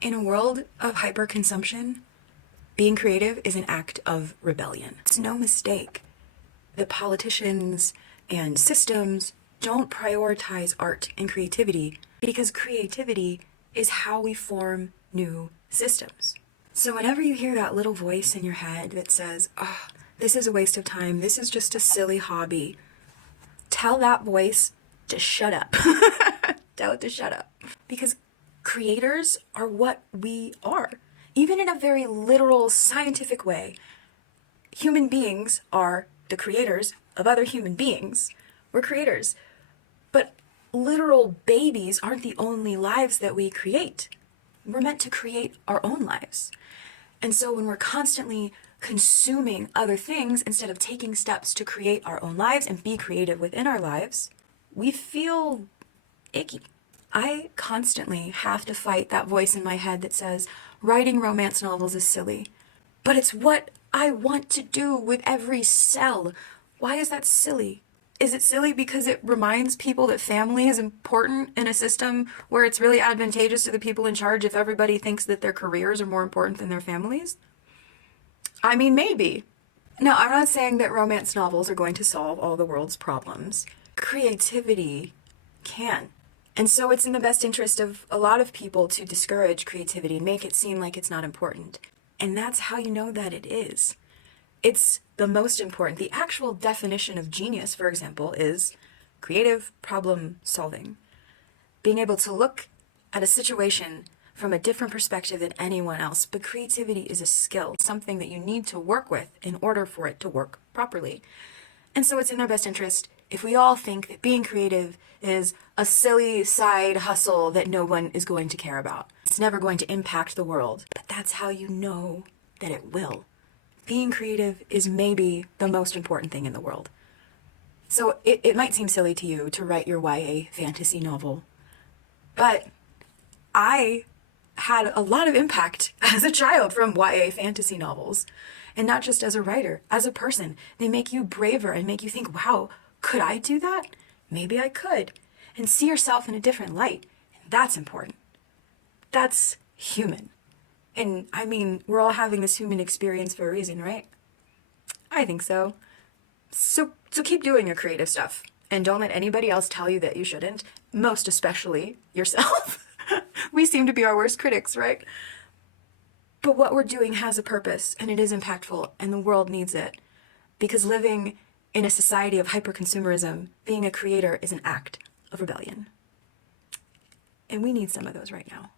In a world of hyperconsumption, being creative is an act of rebellion. It's no mistake that politicians and systems don't prioritize art and creativity because creativity is how we form new systems. So whenever you hear that little voice in your head that says, oh, this is a waste of time, this is just a silly hobby, tell that voice to shut up. Tell it to shut up. Because creators are what we are. Even in a very literal scientific way, human beings are the creators of other human beings. We're creators. But literal babies aren't the only lives that we create. We're meant to create our own lives. And so when we're constantly consuming other things instead of taking steps to create our own lives and be creative within our lives, we feel icky. I constantly have to fight that voice in my head that says, writing romance novels is silly. But it's what I want to do with every cell. Why is that silly? Is it silly because it reminds people that family is important in a system where it's really advantageous to the people in charge if everybody thinks that their careers are more important than their families? I mean, maybe. No, I'm not saying that romance novels are going to solve all the world's problems. Creativity can. And so it's in the best interest of a lot of people to discourage creativity and make it seem like it's not important. And that's how you know that it is. It's the most important. The actual definition of genius, for example, is creative problem solving. Being able to look at a situation from a different perspective than anyone else. But creativity is a skill, something that you need to work with in order for it to work properly. And so it's in our best interest if we all think that being creative is a silly side hustle that no one is going to care about. It's never going to impact the world. But that's how you know that it will. Being creative is maybe the most important thing in the world. So it might seem silly to you to write your YA fantasy novel, but I had a lot of impact as a child from YA fantasy novels. And not just as a writer, as a person. They make you braver and make you think, wow, could I do that? Maybe I could. And see yourself in a different light. And that's important. That's human. And I mean, we're all having this human experience for a reason, right? I think so. So keep doing your creative stuff. And don't let anybody else tell you that you shouldn't. Most especially yourself. We seem to be our worst critics, right? But what we're doing has a purpose, and it is impactful, and the world needs it. Because living in a society of hyperconsumerism, being a creator is an act of rebellion. And we need some of those right now.